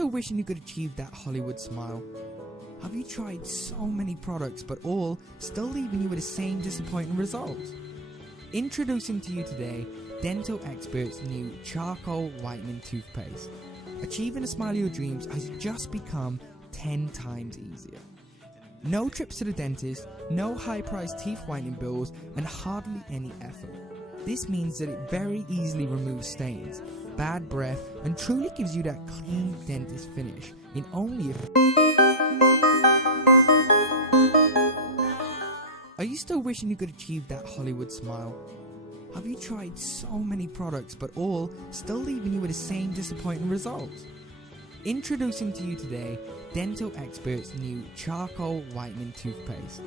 still wishing you could achieve that Hollywood smile? Have you tried so many products but all still leaving you with the same disappointing results? Introducing to you today Dental Expert's new Charcoal Whitening Toothpaste. Achieving a smile of your dreams has just become 10 times easier. No trips to the dentist, no high-priced teeth whitening bills, and hardly any effort. This means that it very easily removes stains, bad breath, and truly gives you that clean dentist finish in only Are you still wishing you could achieve that Hollywood smile? Have you tried so many products but all still leaving you with the same disappointing results? Introducing to you today Dental Expert's new Charcoal Whitening Toothpaste.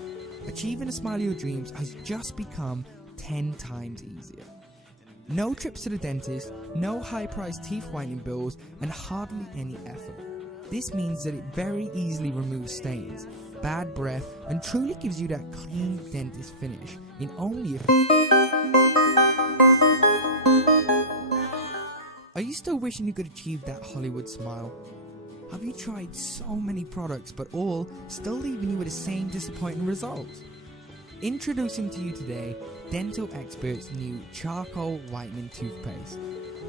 Achieving a smile of your dreams has just become 10 times easier. No trips to the dentist, no high-priced teeth whitening bills, and hardly any effort. This means that it very easily removes stains, bad breath, and truly gives you that clean dentist finish in only Are you still wishing you could achieve that Hollywood smile? Have you tried so many products but all still leaving you with the same disappointing results? Introducing to you today Dental Expert's new Charcoal Whitening Toothpaste.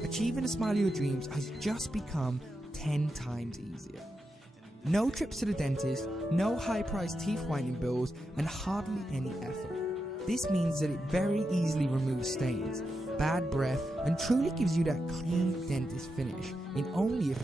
Achieving a smile of your dreams has just become 10 times easier. No trips to the dentist, no high-priced teeth whitening bills, and hardly any effort. This means that it very easily removes stains, bad breath, and truly gives you that clean dentist finish in only